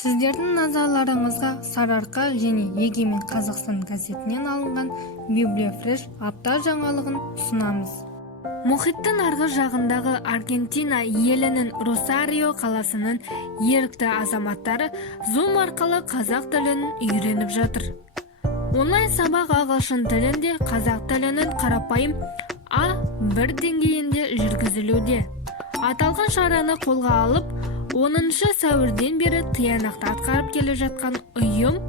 Сіздердің назарларыңызға Сарыарқа және Егемен Қазақстан газетінен алынған Библиофреш апта жаңалығын ұсынамыз. Мұхиттың арғы жағындағы Аргентина елінің Росарио қаласының ерікті азаматтары Zoom арқылы қазақ тілін үйреніп жатыр. Онлайн сабақ ағылшын тілінде қазақ тілінің қарапайым А1 деңгейінде жүргізілуде. Аталған шараны қолға алып, 10 сәуірден бері тиянақты атқарып келе жатқан ұйым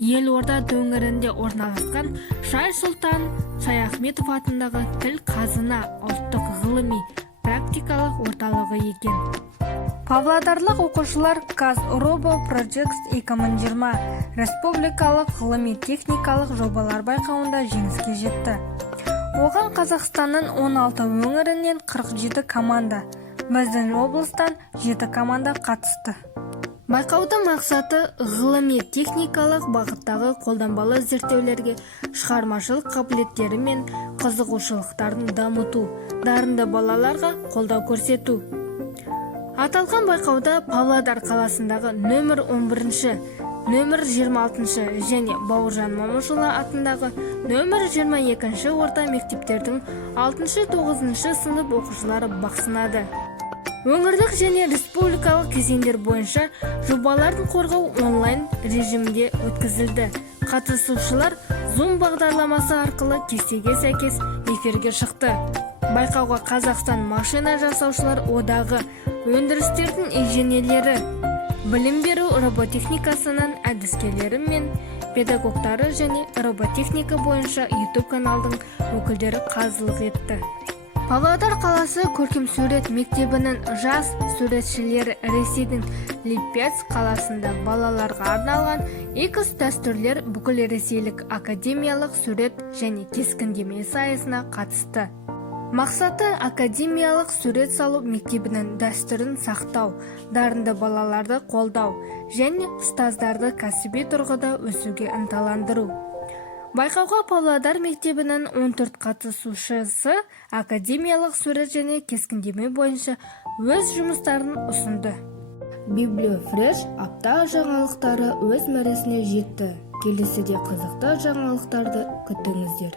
елорда төңірінде орналасқан Шайсұлтан Шаяхметов атындағы тіл қазына ұлттық ғылыми практикалық орталығы екен. Павлодарлық оқушылар Казробо Projects 2020 республикалық ғылыми-техникалық жобалар байқауында жеңіске жетті. Оған Қазақстанның 16 өңірінен 47 команда, біздің облыстан 7 команда қатысты. Байқаудың мақсаты ғылыми-техникалық бағыттағы қолданбалы зерттеулерге шығармашылық қабілеттері мен қызығушылықтарын дамыту, дарынды балаларға қолдау көрсету. Аталған байқауда Павлодар қаласындағы нөмір 11-ші, нөмір 26-шы және Бауыржан Момышұлы атындағы нөмір 22-ші орта мектептердің 6-9 сынып оқушылары бақ сынады. Өңірлік және республикалық кезеңдер бойынша жобалардың қорғау онлайн режимінде өткізілді. Қатысушылар Zoom бағдарламасы арқылы кестеге сәйкес эфирге шықты. Байқауға Қазақстан машина жасаушылар одағы, өндірістердің инженерлері, білім беру роботехникасының әдіскерлері мен педагогтары және роботехника бойынша YouTube каналдың өкілдері қазылық етті. Павлодар қаласы көркем сурет мектебінің жас суретшілері Ресейдің Липец қаласында балаларға арналған X дәстүрлер бүкіл ресейлік академиялық сурет және кескіндеме сайысына қатысты. Мақсаты академиялық сурет салу мектебінің дәстүрін сақтау, дарынды балаларды қолдау және ұстаздарды кәсіби тұрғыда өсуге ынталандыру. Байқауға Павлодар мектебінің 14 қатысушысы академиялық сурет және кескіндеме бойынша өз жұмыстарын ұсынды. Библиофреш апта жаңалықтары өз мәресіне жетті. Келесіде қызықты жаңалықтарды күтіңіздер.